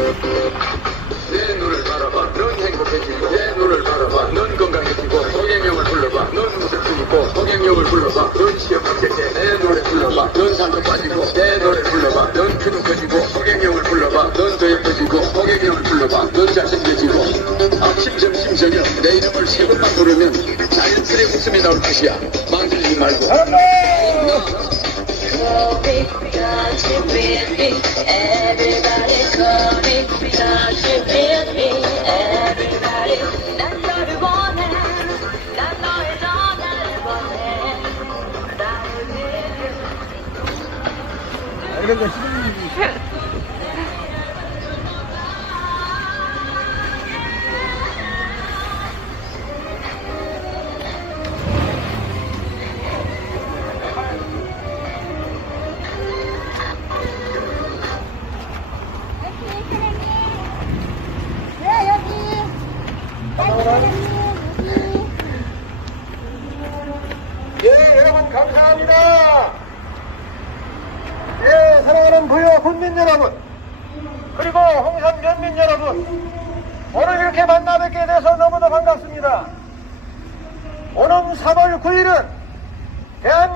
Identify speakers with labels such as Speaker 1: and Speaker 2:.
Speaker 1: 내 눈을 바라봐. 넌 행복해지고 내 눈을 바라봐. 넌 건강해지고 동행명을 불러봐. 넌수 있고 동행명을 불러봐. 넌 시험 합격해 내 노래 불러봐. 넌 살도 빠지고 내 노래 불러봐. 넌 키도 커지고 동행명을 불러봐. 넌 더 예뻐지고 동행명을 불러봐. 넌 잘생겨지고 아침 점심 저녁 내 이름을 세 번만 부르면 자연스레 웃음이 나올 것이야. 망설이지 말고.
Speaker 2: with me. Everybody
Speaker 3: 빨리 사장님, 여기.
Speaker 4: 예, 여러분 감사합니다. 예, 국민 여러분, 그리고 홍산 면민 여러분, 오늘 이렇게 만나 뵙게 돼서 너무나 반갑습니다. 오는 3월 9일은 대한민국